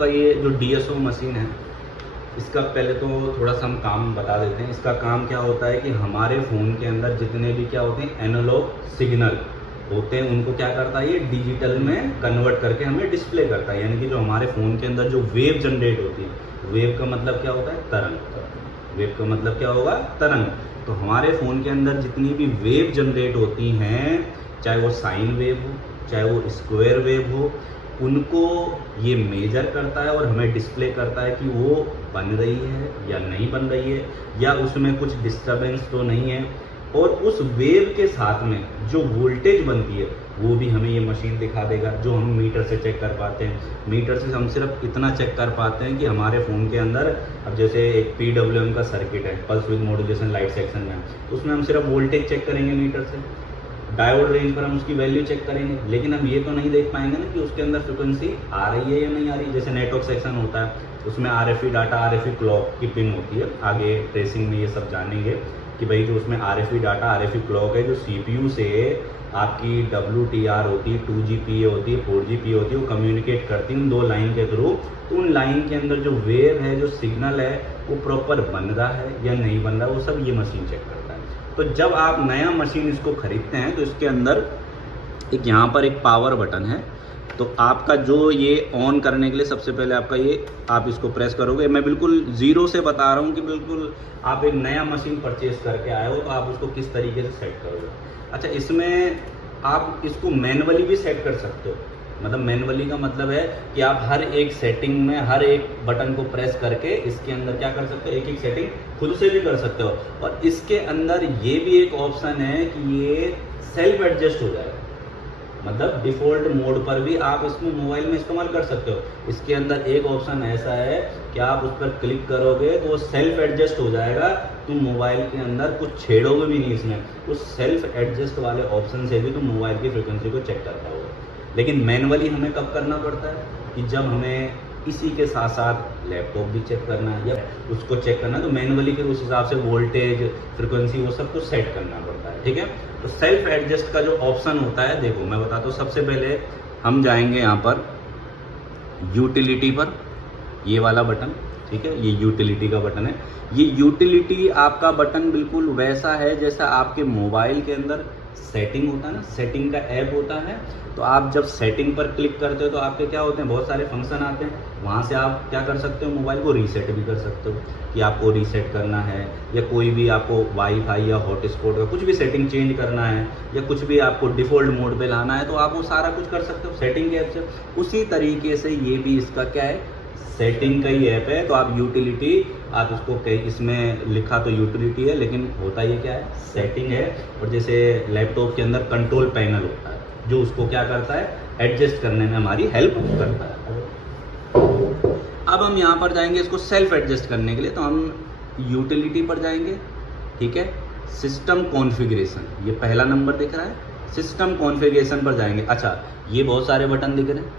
आपका ये जो DSO मशीन है, इसका पहले तो थोड़ा सा हम काम बता देते हैं। इसका काम क्या होता है कि हमारे फ़ोन के अंदर जितने भी क्या होते हैं एनालॉग सिग्नल होते हैं, उनको क्या करता है ये डिजिटल में कन्वर्ट करके हमें डिस्प्ले करता है। यानी कि जो हमारे फ़ोन के अंदर जो वेव जनरेट होती है, वेव का मतलब क्या होता है तरंग, वेव का मतलब क्या होगा तरंग। तो हमारे फ़ोन के अंदर जितनी भी वेव जनरेट होती हैं, चाहे वो साइन वेव हो, चाहे वो स्क्वायर वेव हो, उनको ये मेजर करता है और हमें डिस्प्ले करता है कि वो बन रही है या नहीं बन रही है, या उसमें कुछ डिस्टर्बेंस तो नहीं है। और उस वेव के साथ में जो वोल्टेज बनती है वो भी हमें ये मशीन दिखा देगा, जो हम मीटर से चेक कर पाते हैं। मीटर से हम सिर्फ इतना चेक कर पाते हैं कि हमारे फ़ोन के अंदर अब जैसे एक PWM का सर्किट है, pulse with modulation light section में, उसमें हम सिर्फ वोल्टेज चेक करेंगे मीटर से, डायोड रेंज पर हम उसकी वैल्यू चेक करेंगे, लेकिन हम ये तो नहीं देख पाएंगे ना कि उसके अंदर फ्रिक्वेंसी आ रही है या नहीं आ रही। जैसे नेटवर्क सेक्शन होता है, उसमें RFE डाटा, RFE क्लॉक की पिन होती है। आगे ट्रेसिंग में ये सब जानेंगे कि भाई जो उसमें RFE डाटा, RFE क्लॉक है, जो CPU से आपकी WTR होती है, 2GPA होती है, 4GPA होती है, वो कम्युनिकेट करती है उन दो लाइन के थ्रू। तो उन लाइन के अंदर जो वेव है, जो सिग्नल है, वो प्रॉपर बन रहा है या नहीं बन रहा, वो सब ये मशीन चेक करता है। तो जब आप नया मशीन इसको खरीदते हैं तो इसके अंदर एक यहाँ पर एक पावर बटन है। तो आपका जो ये ऑन करने के लिए सबसे पहले आपका ये आप इसको प्रेस करोगे। मैं बिल्कुल ज़ीरो से बता रहा हूँ कि बिल्कुल आप एक नया मशीन परचेज करके आए हो तो आप उसको किस तरीके से सेट करोगे। अच्छा, इसमें आप इसको मैनुअली भी सेट कर सकते हो। मतलब मैनुअली का मतलब है कि आप हर एक सेटिंग में हर एक बटन को प्रेस करके इसके अंदर क्या कर सकते हो, एक एक सेटिंग खुद से भी कर सकते हो। और इसके अंदर ये भी एक ऑप्शन है कि ये सेल्फ एडजस्ट हो जाएगा, मतलब डिफ़ॉल्ट मोड पर भी आप इसमें मोबाइल में इस्तेमाल कर सकते हो। इसके अंदर एक ऑप्शन ऐसा है कि आप उस पर क्लिक करोगे तो वो सेल्फ एडजस्ट हो जाएगा। तुम मोबाइल के अंदर कुछ छेड़ोगे भी नहीं, इसमें उस सेल्फ एडजस्ट वाले ऑप्शन से भी तुम मोबाइल की फ्रिक्वेंसी को चेक कर पाओगे। लेकिन मैनुअली हमें कब करना पड़ता है कि जब हमें इसी के साथ साथ लैपटॉप भी चेक करना है या उसको चेक करना है, तो मैनुअली फिर उस हिसाब से वोल्टेज, फ्रिक्वेंसी, वो सब कुछ सेट करना पड़ता है। ठीक है, तो सेल्फ एडजस्ट का जो ऑप्शन होता है, देखो मैं बताता हूँ। सबसे पहले हम जाएंगे यहाँ पर यूटिलिटी पर, ये वाला बटन, ठीक है, ये यूटिलिटी का बटन है। ये यूटिलिटी आपका बटन बिल्कुल वैसा है जैसा आपके मोबाइल के अंदर सेटिंग होता है ना, सेटिंग का ऐप होता है। तो आप जब सेटिंग पर क्लिक करते हो तो आपके क्या होते हैं, बहुत सारे फंक्शन आते हैं। वहाँ से आप क्या कर सकते हो, मोबाइल को रीसेट भी कर सकते हो कि आपको रीसेट करना है, या कोई भी आपको वाईफाई या हॉटस्पॉट का कुछ भी सेटिंग चेंज करना है, या कुछ भी आपको डिफ़ॉल्ट मोड पे लाना है, तो आप वो सारा कुछ कर सकते हो सेटिंग के ऐप से। उसी तरीके से ये भी इसका क्या है, सेटिंग का ही ऐप है। तो आप यूटिलिटी, आप इसको इसमें लिखा तो यूटिलिटी है, लेकिन होता ये क्या है, सेटिंग है। और जैसे लैपटॉप के अंदर कंट्रोल पैनल होता है जो उसको क्या करता है, एडजस्ट करने में हमारी हेल्प करता है। अब हम यहाँ पर जाएंगे इसको सेल्फ एडजस्ट करने के लिए, तो हम यूटिलिटी पर जाएंगे। ठीक है, सिस्टम कॉन्फ़िगरेशन, ये पहला नंबर दिख रहा है, सिस्टम कॉन्फ़िगरेशन पर जाएंगे। अच्छा, ये बहुत सारे बटन दिख रहे हैं,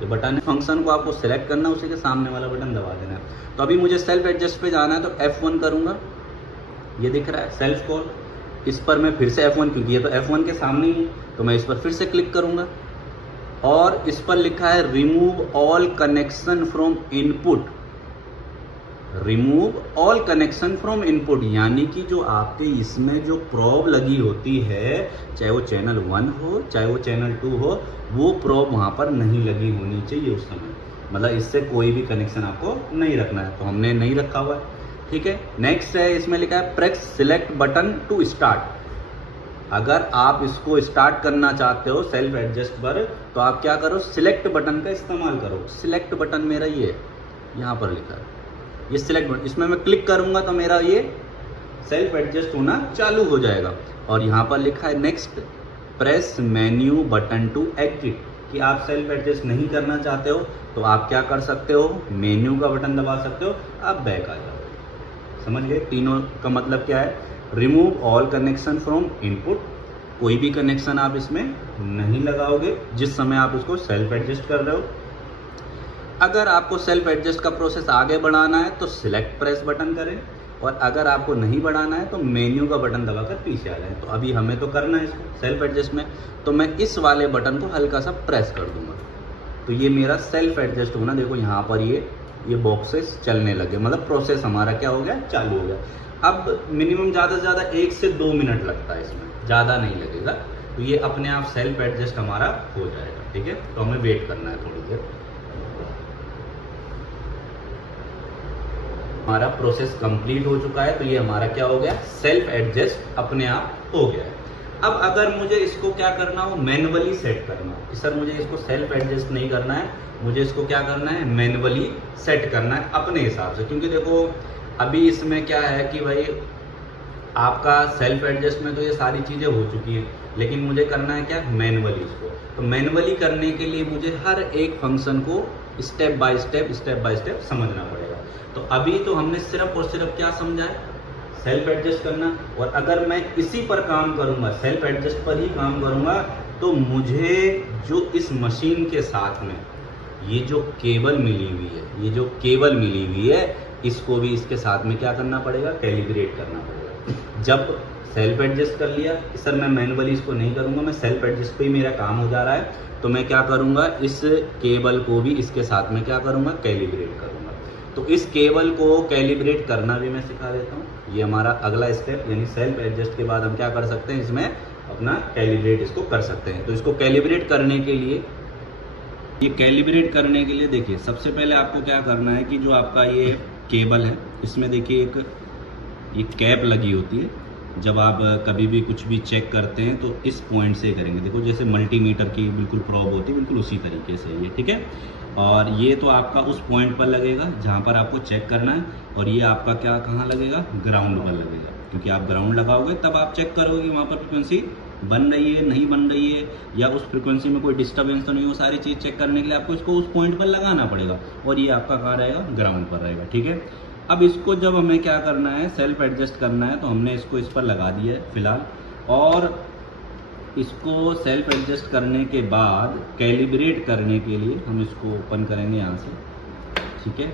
ये बटन है, फंक्शन को आपको सेलेक्ट करना, उसी के सामने वाला बटन दबा देना है। तो अभी मुझे सेल्फ एडजस्ट पे जाना है, तो F1 करूँगा, ये दिख रहा है सेल्फ कॉल। इस पर मैं फिर से F1, क्योंकि ये तो F1 के सामने ही है, तो मैं इस पर फिर से क्लिक करूँगा और इस पर लिखा है remove all connection from input, remove all connection from input. यानी कि जो आपके इसमें जो प्रोब लगी होती है, चाहे वो चैनल 1 हो चाहे वो चैनल 2 हो, वो प्रोब वहाँ पर नहीं लगी होनी चाहिए उस समय। मतलब इससे कोई भी कनेक्शन आपको नहीं रखना है, तो हमने नहीं रखा हुआ है। ठीक है, नेक्स्ट है, इसमें लिखा है press select button to start. अगर आप इसको स्टार्ट करना चाहते हो सेल्फ एडजस्ट पर, तो आप क्या करो, सिलेक्ट बटन का इस्तेमाल करो। सिलेक्ट बटन मेरा ये यहाँ पर लिखा है, ये सिलेक्ट बटन, इसमें मैं क्लिक करूंगा तो मेरा ये सेल्फ एडजस्ट होना चालू हो जाएगा। और यहाँ पर लिखा है next press menu button to exit, कि आप सेल्फ एडजस्ट नहीं करना चाहते हो तो आप क्या कर सकते हो, मेन्यू का बटन दबा सकते हो, आप बैक आ जाओ। समझ गए, तीनों का मतलब क्या है, remove all connection from input, कोई भी कनेक्शन आप इसमें नहीं लगाओगे जिस समय आप इसको सेल्फ एडजस्ट कर रहे हो। अगर आपको सेल्फ एडजस्ट का प्रोसेस आगे बढ़ाना है तो सिलेक्ट प्रेस बटन करें, और अगर आपको नहीं बढ़ाना है तो मेन्यू का बटन दबाकर पीछे आ जाए। तो अभी हमें तो करना है इसको सेल्फ एडजस्ट में, तो मैं इस वाले बटन को हल्का सा प्रेस कर दूंगा। तो ये मेरा सेल्फ एडजस्ट होना, देखो यहाँ पर ये बॉक्सेस चलने लगे, मतलब प्रोसेस हमारा क्या हो गया, चालू हो गया। अब मिनिमम ज़्यादा से ज़्यादा 1 से 2 मिनट लगता है, इसमें ज़्यादा नहीं लगेगा। तो ये अपने आप सेल्फ एडजस्ट हमारा हो जाएगा, ठीक है। तो हमें वेट करना है थोड़ी देर। हमारा प्रोसेस कंप्लीट हो चुका है, तो ये हमारा क्या हो गया, सेल्फ एडजस्ट अपने आप हो गया है। अब अगर मुझे इसको क्या करना हो, मैनुअली सेट करना हो, सर मुझे इसको सेल्फ एडजस्ट नहीं करना है, मुझे इसको क्या करना है, मैनुअली सेट करना है अपने हिसाब से। क्योंकि देखो अभी इसमें क्या है कि भाई आपका सेल्फ एडजस्ट में तो ये सारी चीज़ें हो चुकी हैं, लेकिन मुझे करना है क्या, मैनुअली इसको। तो मैनुअली करने के लिए मुझे हर एक फंक्शन को स्टेप बाय स्टेप समझना पड़ेगा। तो अभी तो हमने सिर्फ और सिर्फ क्या समझा है, सेल्फ एडजस्ट करना। और अगर मैं इसी पर काम करूंगा, सेल्फ एडजस्ट पर ही काम करूंगा, तो मुझे जो इस मशीन के साथ में ये जो केबल मिली हुई है, इसको भी इसके साथ में क्या करना पड़ेगा, कैलिब्रेट करना पड़ेगा। जब सेल्फ एडजस्ट कर लिया, सर मैं मैनुअली इसको नहीं करूंगा, मैं सेल्फ एडजस्ट पे ही मेरा काम हो जा रहा है, तो मैं क्या करूंगा, इस केबल को भी इसके साथ में क्या करूंगा, कैलिब्रेट करूंगा। तो इस केबल को कैलिब्रेट करना भी मैं सिखा देता हूँ। ये हमारा अगला स्टेप, यानी सेल्फ एडजस्ट के बाद हम क्या कर सकते हैं, इसमें अपना कैलिब्रेट इसको कर सकते हैं। तो इसको कैलिब्रेट करने के लिए, देखिए सबसे पहले आपको क्या करना है कि जो आपका ये केबल है, इसमें देखिए एक ये कैप लगी होती है। जब आप कभी भी कुछ भी चेक करते हैं तो इस पॉइंट से करेंगे, देखो जैसे मल्टीमीटर की बिल्कुल प्रोब होती है, बिल्कुल उसी तरीके से ये, ठीक है। और ये तो आपका उस पॉइंट पर लगेगा जहाँ पर आपको चेक करना है, और ये आपका क्या कहाँ लगेगा, ग्राउंड पर लगेगा। क्योंकि आप ग्राउंड लगाओगे तब आप चेक करोगे कि वहाँ पर फ्रिक्वेंसी बन रही है, नहीं बन रही है, या उस फ्रिक्वेंसी में कोई डिस्टर्बेंस तो नहीं, वो सारी चीज़ चेक करने के लिए आपको इसको उस पॉइंट पर लगाना पड़ेगा, और ये आपका कहाँ रहेगा, ग्राउंड पर रहेगा, ठीक है। अब इसको जब हमें क्या करना है, सेल्फ एडजस्ट करना है, तो हमने इसको इस पर लगा दिया है फिलहाल। और इसको सेल्फ एडजस्ट करने के बाद कैलिब्रेट करने के लिए हम इसको ओपन करेंगे यहाँ से, ठीक है।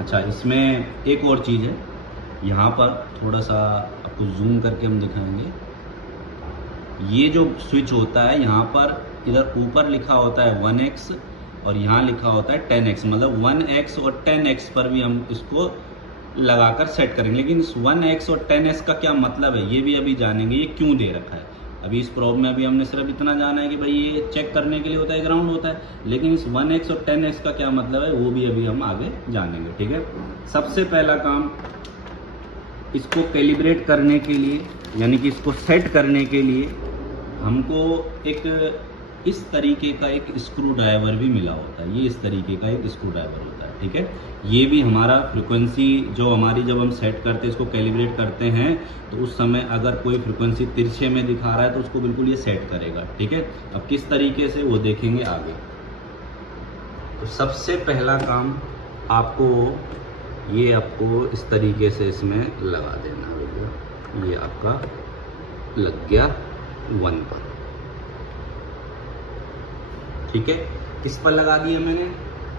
अच्छा, इसमें एक और चीज़ है, यहाँ पर थोड़ा सा आपको जूम करके हम दिखाएंगे। ये जो स्विच होता है, यहाँ पर इधर ऊपर लिखा होता है 1x और यहाँ लिखा होता है 10x, मतलब 1x और 10x पर भी हम इसको लगाकर सेट करेंगे। लेकिन इस 1x और 10x का क्या मतलब है, ये भी अभी जानेंगे, ये क्यों दे रखा है। अभी इस प्रॉब में अभी हमने सिर्फ इतना जाना है कि भाई ये चेक करने के लिए होता है, ग्राउंड होता है, लेकिन इस 1x और 10x का क्या मतलब है, वो भी अभी हम आगे जानेंगे, ठीक है। सबसे पहला काम, इसको कैलिब्रेट करने के लिए, यानी कि इसको सेट करने के लिए हमको एक इस तरीके का एक स्क्रू ड्राइवर भी मिला होता है। ये इस तरीके का एक स्क्रू ड्राइवर होता है, ठीक है। ये भी हमारा फ्रिक्वेंसी जो हमारी, जब हम सेट करते हैं, इसको कैलिब्रेट करते हैं, तो उस समय अगर कोई फ्रिक्वेंसी तिरछे में दिखा रहा है तो उसको बिल्कुल ये सेट करेगा, ठीक है। अब किस तरीके से वो देखेंगे आगे। तो सबसे पहला काम आपको इस तरीके से इसमें लगा देना होगा। ये आपका लग गया 1 पर, ठीक है। किस पर लगा दिया मैंने,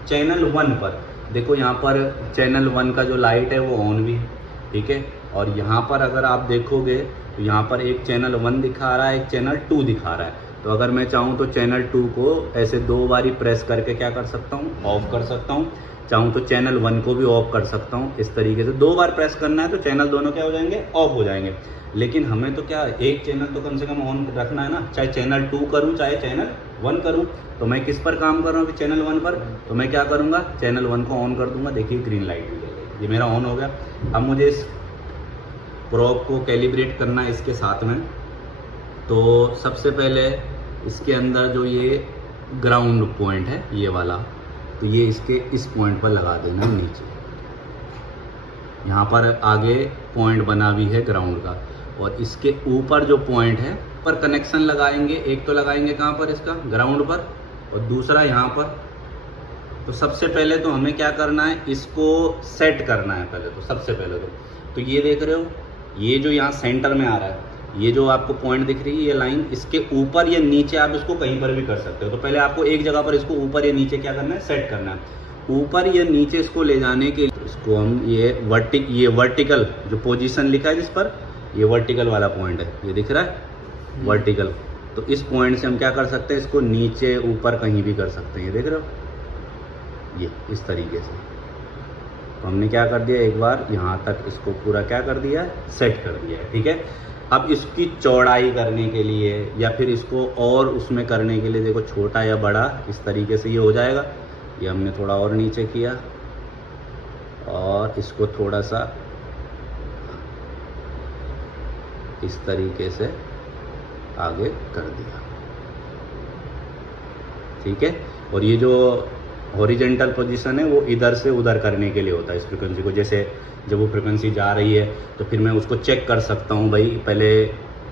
चैनल 1 पर। देखो यहाँ पर चैनल 1 का जो लाइट है वो ऑन भी है, ठीक है। और यहाँ पर अगर आप देखोगे तो यहाँ पर एक चैनल 1 दिखा रहा है, एक चैनल 2 दिखा रहा है। तो अगर मैं चाहूँ तो चैनल 2 को ऐसे 2 बारी प्रेस करके क्या कर सकता हूँ, ऑफ कर सकता हूँ। चाहूँ तो चैनल 1 को भी ऑफ कर सकता हूँ। इस तरीके से 2 बार प्रेस करना है तो चैनल दोनों क्या हो जाएंगे, ऑफ हो जाएंगे। लेकिन हमें तो क्या, एक चैनल तो कम से कम ऑन रखना है ना, चाहे चैनल 2 करूँ चाहे चैनल 1 करूँ। तो मैं किस पर काम कर रहा हूँ कि चैनल 1 पर, तो मैं क्या करूँगा, चैनल 1 को ऑन कर दूंगा। देखिए ग्रीन लाइट भी जल गई, ये मेरा ऑन हो गया। अब मुझे इस प्रोब को कैलिब्रेट करना है इसके साथ में। तो सबसे पहले इसके अंदर जो ये ग्राउंड पॉइंट है, ये वाला, तो ये इसके इस पॉइंट पर लगा देना नीचे। यहाँ पर आगे पॉइंट बना भी है ग्राउंड का, और इसके ऊपर जो पॉइंट है पर कनेक्शन लगाएंगे। एक तो लगाएंगे कहाँ पर, इसका ग्राउंड पर, और दूसरा यहाँ पर। तो सबसे पहले तो हमें क्या करना है, इसको सेट करना है पहले तो। सबसे पहले तो ये देख रहे हो, ये जो यहाँ सेंटर में आ रहा है, ये जो आपको पॉइंट दिख रही है, ये लाइन, इसके ऊपर या नीचे आप इसको कहीं पर भी कर सकते हो। तो पहले आपको एक जगह पर इसको ऊपर या नीचे क्या करना है, सेट करना है। ऊपर या नीचे इसको ले जाने के लिए इसको हम ये वर्टिकल जो पोजीशन लिखा है जिस पर, ये वर्टिकल वाला पॉइंट है, ये दिख रहा है, वर्टिकल। तो इस पॉइंट से हम क्या कर सकते हैं, इसको नीचे ऊपर कहीं भी कर सकते हैं, ये देख रहे हो, ये इस तरीके से। तो हमने क्या कर दिया, एक बार यहाँ तक इसको पूरा क्या कर दिया, सेट कर दिया है, ठीक है। अब इसकी चौड़ाई करने के लिए या फिर इसको और उसमें करने के लिए, देखो छोटा या बड़ा इस तरीके से ये हो जाएगा। ये हमने थोड़ा और नीचे किया और इसको थोड़ा सा इस तरीके से आगे कर दिया, ठीक है। और ये जो हॉरिजेंटल पोजीशन है वो इधर से उधर करने के लिए होता है इस फ्रिक्वेंसी को। जैसे जब वो फ्रिक्वेंसी जा रही है तो फिर मैं उसको चेक कर सकता हूँ भाई, पहले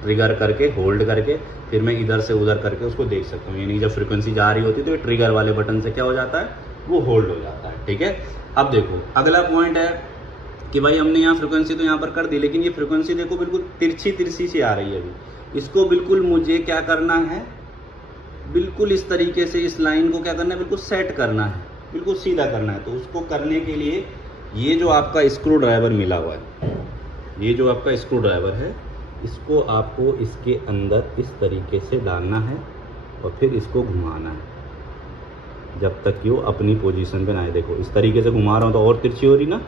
ट्रिगर करके होल्ड करके फिर मैं इधर से उधर करके उसको देख सकता हूँ। यानी जब फ्रिक्वेंसी जा रही होती है तो ट्रिगर वाले बटन से क्या हो जाता है, वो होल्ड हो जाता है, ठीक है। अब देखो अगला पॉइंट है कि भाई हमने यहाँ फ्रिक्वेंसी तो यहाँ पर कर दी, लेकिन ये फ्रिक्वेंसी देखो बिल्कुल तिरछी तिरछी सी आ रही है अभी। इसको बिल्कुल मुझे क्या करना है, बिल्कुल इस तरीके से इस लाइन को क्या करना है, बिल्कुल सेट करना है, बिल्कुल सीधा करना है। तो उसको करने के लिए ये जो आपका स्क्रू ड्राइवर मिला हुआ है, ये जो आपका स्क्रू ड्राइवर है, इसको आपको इसके अंदर इस तरीके से डालना है और फिर इसको घुमाना है जब तक कि वो अपनी पोजीशन पे ना आए। देखो इस तरीके से घुमा रहा हूँ तो और तिरछी हो रही ना,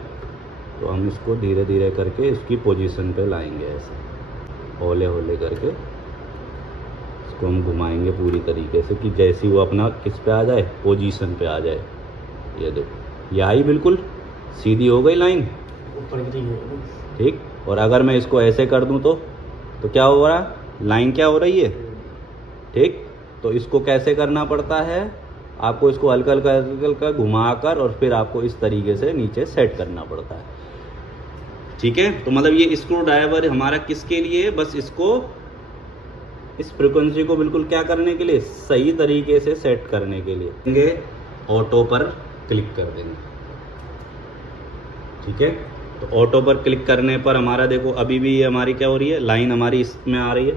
तो हम इसको धीरे धीरे करके इसकी पोजीशन पे लाएंगे, ऐसे हौले हौले करके इसको हम घुमाएंगे पूरी तरीके से कि जैसी वो अपना किस पे आ जाए, पोजीशन पे आ जाए। ये देखो ये आई, बिल्कुल सीधी हो गई लाइन, ठीक। और अगर मैं इसको ऐसे कर दूं तो क्या हो रहा है, लाइन क्या हो रही है, ठीक। तो इसको कैसे करना पड़ता है, आपको इसको हल्का हल्का हल्का घुमा कर और फिर आपको इस तरीके से नीचे सेट करना पड़ता है, ठीक है। तो मतलब ये स्क्रू ड्राइवर हमारा किसके लिए है, बस इसको इस फ्रिक्वेंसी को बिल्कुल क्या करने के लिए, सही तरीके से सेट करने के लिए। ऑटो पर क्लिक कर देंगे, ठीक है। तो ऑटो पर क्लिक करने पर हमारा देखो अभी भी ये हमारी क्या हो रही है, लाइन हमारी इसमें आ रही है।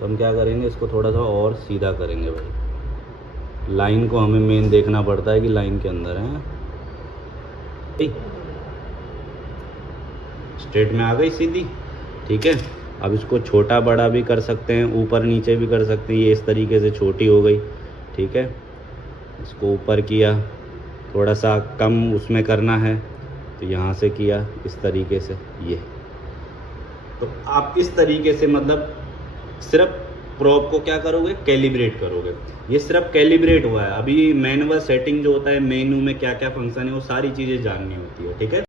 तो हम क्या करेंगे, इसको थोड़ा सा और सीधा करेंगे भाई। लाइन को हमें मेन देखना पड़ता है कि लाइन के अंदर है, स्ट्रेट में आ गई सीधी, ठीक है। अब इसको छोटा बड़ा भी कर सकते हैं, ऊपर नीचे भी कर सकते हैं। ये इस तरीके से छोटी हो गई, ठीक है। इसको ऊपर किया, थोड़ा सा कम उसमें करना है तो यहाँ से किया इस तरीके से। ये तो आप इस तरीके से मतलब सिर्फ प्रोब को क्या करोगे, कैलिब्रेट करोगे। ये सिर्फ कैलिब्रेट हुआ है, अभी मैनुअल सेटिंग जो होता है, मेनू में क्या क्या फंक्शन है वो सारी चीज़ें जाननी होती है, ठीक है।